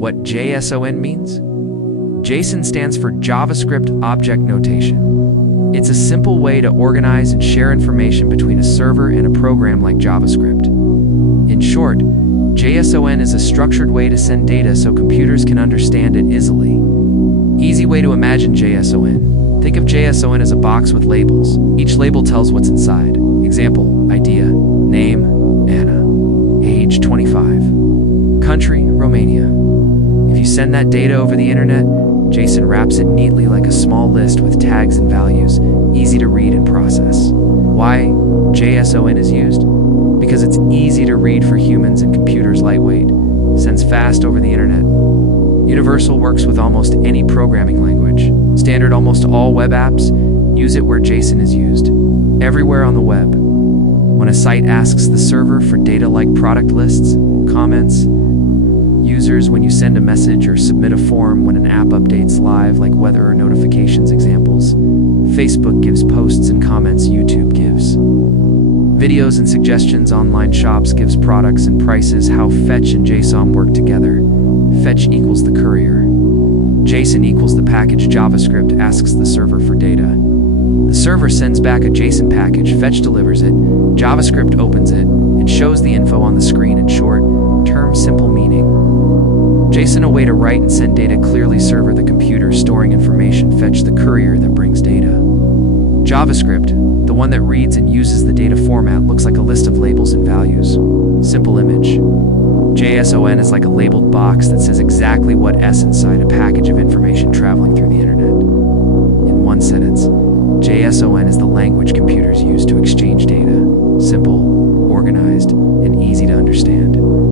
What JSON means? JSON stands for JavaScript Object Notation. It's a simple way to organize and share information between a server and a program like JavaScript. In short, JSON is a structured way to send data so computers can understand it easily. Easy way to imagine JSON. Think of JSON as a box with labels. Each label tells what's inside. Example, idea, name, Anna, age 25, country, Romania. If you send that data over the internet, JSON wraps it neatly like a small list with tags and values, easy to read and process. Why JSON is used? Because it's easy to read for humans and computers, lightweight, sends fast over the internet. Universal, works with almost any programming language. Standard, almost all web apps use it where JSON is used. Everywhere on the web. When a site asks the server for data like product lists, comments, users when you send a message or submit a form when an app updates live like weather or notifications, examples. Facebook gives posts and comments, YouTube gives videos and suggestions, online shops gives products and prices. How fetch and JSON work together. Fetch equals the courier. JSON equals the package. JavaScript asks the server for data. The server sends back a JSON package, fetch delivers it, JavaScript opens it, and shows the info on the screen. In short, term, simple meaning. JSON, a way to write and send data clearly. Server, the computer storing information. Fetch, the courier that brings data. JavaScript, the one that reads and uses the data format, looks like a list of labels and values. Simple image. JSON is like a labeled box that says exactly what is inside a package of information traveling through the internet. In one sentence, JSON is the language computers use to exchange data. Simple, organized, and easy to understand.